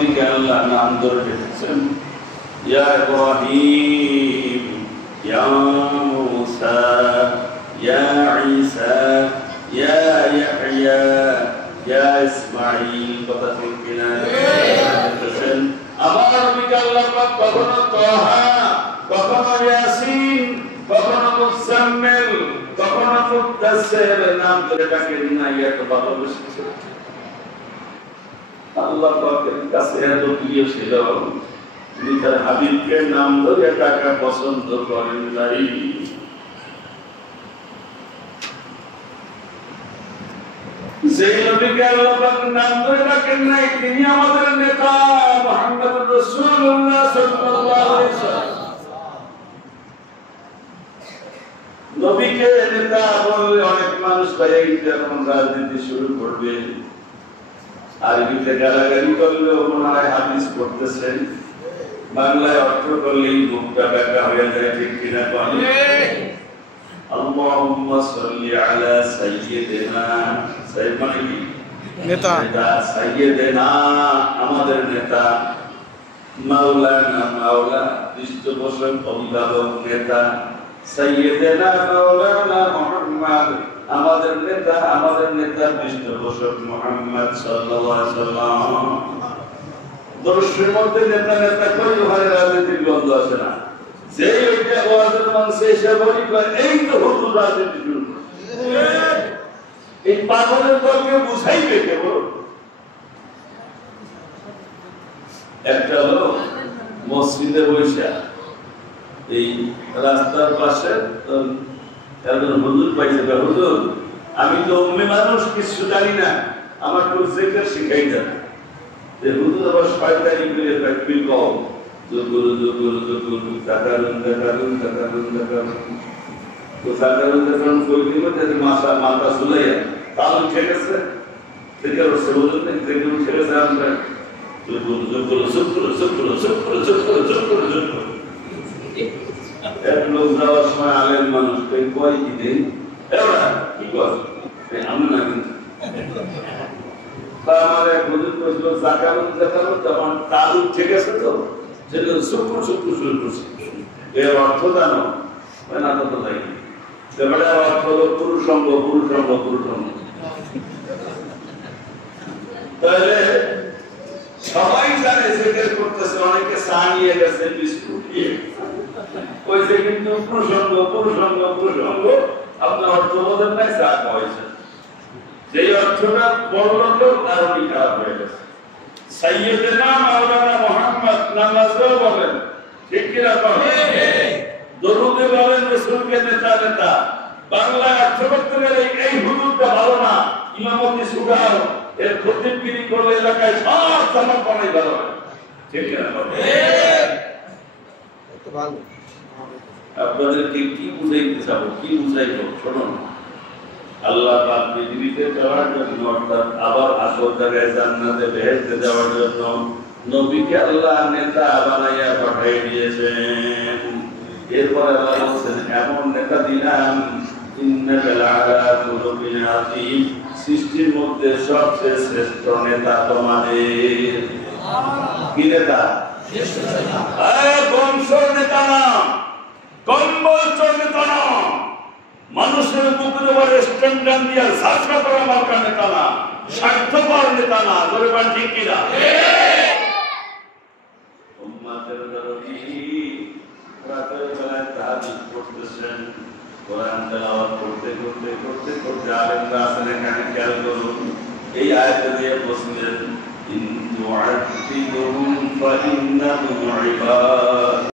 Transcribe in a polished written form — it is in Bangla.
নবীকে আল্লাহ নাম ধরে ডেকেছেন, ইয়া ইব্রাহিম, ইয়া মূসা, ইয়া ঈসা, ইয়া ইয়াহইয়া, ইয়া ইসমাঈল। কথা ঠিক কিনা? আমার নবীকে আল্লাহ পাক কখনো তাহা, কখনো ইয়াসিন, কখনো মুজাম্মিল, কখনো মুদাসসির নাম ধরে ডাকেন না। এত ভালোবেসেছেন। আল্লাহ পাকের কাছে এত প্রিয় ছিল, তিনি তার হাবিবকে নাম ধরে ডাকা পছন্দ করেন নাই। যেই নবীকে আল্লাহ পাক নাম ধরে ডাকেন নাই, তিনি আমাদের নেতা মুহাম্মদুর রাসূলুল্লাহ সাল্লাল্লাহু আলাইহি ওয়াসাল্লাম। নবীকে নেতা বললে অনেক মানুষ ভাই যখন রাজনীতি শুরু করবে, আরবিতে গালাগালি করলেও মনে হয় হাদিস পড়তেছেন, বাংলায় অর্থ করলেই মুখটা ব্যাখ্যা হয়ে যায়। ঠিক কিনা? আল্লাহুম্মা সাল্লি আলা সাইয়্যিদিনা, সাইয়্যিদ মানে কি? নেতা। সাইয়্যিদিনা আমাদের নেতা, মাওলানা মাওলা পৃষ্ঠপোষক অভিভাবক নেতা, সাইয়্যিদিনা মাওলানা মুহাম্মদ আমাদের নেতা পৃষ্ঠপোষক মুহাম্মদ সাল্লাল্লাহু আলাইহি ওয়াসাল্লাম। দর্শনের মধ্যে নেতা নেতা কই ওখানে রাজনীতির গন্ধ আসে না। যে এইটা ওয়াজের মঞ্চে এসে বলি এই তো হুজুর রাজনীতি শুরু করছে। এই পাগলের দলকে বুঝাইবে কেবল। একটা লোক মসজিদে বসে এই রাস্তার পাশে একজন হুজুর পাইছে, হুজুর আমি তো উম্মি মানুষ, কিছু জানি না, আমার তো জিকির শিখাই দেন। যে হুজুর আবার শয়তানি করে তাকবীর কও, যুগুরু যুগুরু যুগুরু তাকারুন তাকারুন তাকারুন তাকারুন। তো তাকারুন তাকারুন কই দিব যে মাথা ঝুলাইয়া তাল উঠে গেছে, জিকির হচ্ছে হুজুর নেই, জিকির উঠে গেছে। আমরা যুগুরু যুগুরু যুগুরু যুগুরু যুগুরু যুগুরু যুগুরু যুগুরু। এক লোক যাওয়ার সময় আলেম মানুষ কয় কি দিন এরা কি কর আমি না, কিন্তু আমার এক হুজুর কইছিল জাকারুন জাকারুন, তখন তাল উঠে গেছে, তো সেটা শুক্র শুক্র শুরু করছে। এর অর্থ জানো? না তো তাই এবারে অর্থ হলো পুরুষঙ্গ পুরুষঙ্গ পুরুষঙ্গ। তাহলে সবাই জানে জিকির করতেছে, অনেকে চা নিয়ে গেছে, বিস্কুট নিয়ে কইছে, কিন্তু পুরুষঙ্গ পুরুষঙ্গ পুরুষঙ্গ আপনার অর্থ বোঝেন নাই, চা খাওয়াইছে। যেই অর্থটা বলল লোক তার কি খারাপ হয়ে গেছে। সাইয়্যিদনা মাওলানা মুহাম্মদ নামাজেও বলেন, ঠিক কিনা? দরুদে বলেন রাসূলকে নেতা নেতা। বাংলায় অর্থ করতে গেলে এই হুজুরটা ভালো না, ইমামতি সুগার, এর খতিবগিরি করলে এলাকায় সব জামাত বানাই ভালো হয়। ঠিক কিনা? ভালো। আপনাদেরকে কি বুঝাইতে চাবো, কি বুঝাইবো? শুনুন, আল্লাহ পাক পৃথিবীতে যাওয়ার জন্য, অর্থাৎ আবার আসল জায়গায় জান্নাতে বেহেশতে যাওয়ার জন্য নবীকে আল্লাহ নেতা বানাইয়া পাঠিয়ে দিয়েছেন। এরপর আল্লাহ বলেন, এমন নেতা দিলাম ইন্নাকা লাআলা খুলুকিন আযীম, সৃষ্টির মধ্যে সবচেয়ে শ্রেষ্ঠ নেতা তোমাদের। কি নেতা? শ্রেষ্ঠ নেতা। বংশের নেতা না, কম্বল চোর নেতা না, মানুষের বুকের উপরে স্ট্যান্ডার্ড দিয়া যাত্রা করা মার্কার নেতা না, স্বার্থপর নেতা না। ধরে পান ঠিক কিনা? উম্মতের দরদি রাতের বেলায় তাহাজ্জুদ পড়তেছেন, কোরআন তেলাওয়াত করতে করতে করতে করতে আলেমরা আছেন এখানে, খেয়াল করুন এই আয়াত দিয়ে বলছেন, ইন তুআযিবুহুম ফাইন্নাহুম ইবাদ।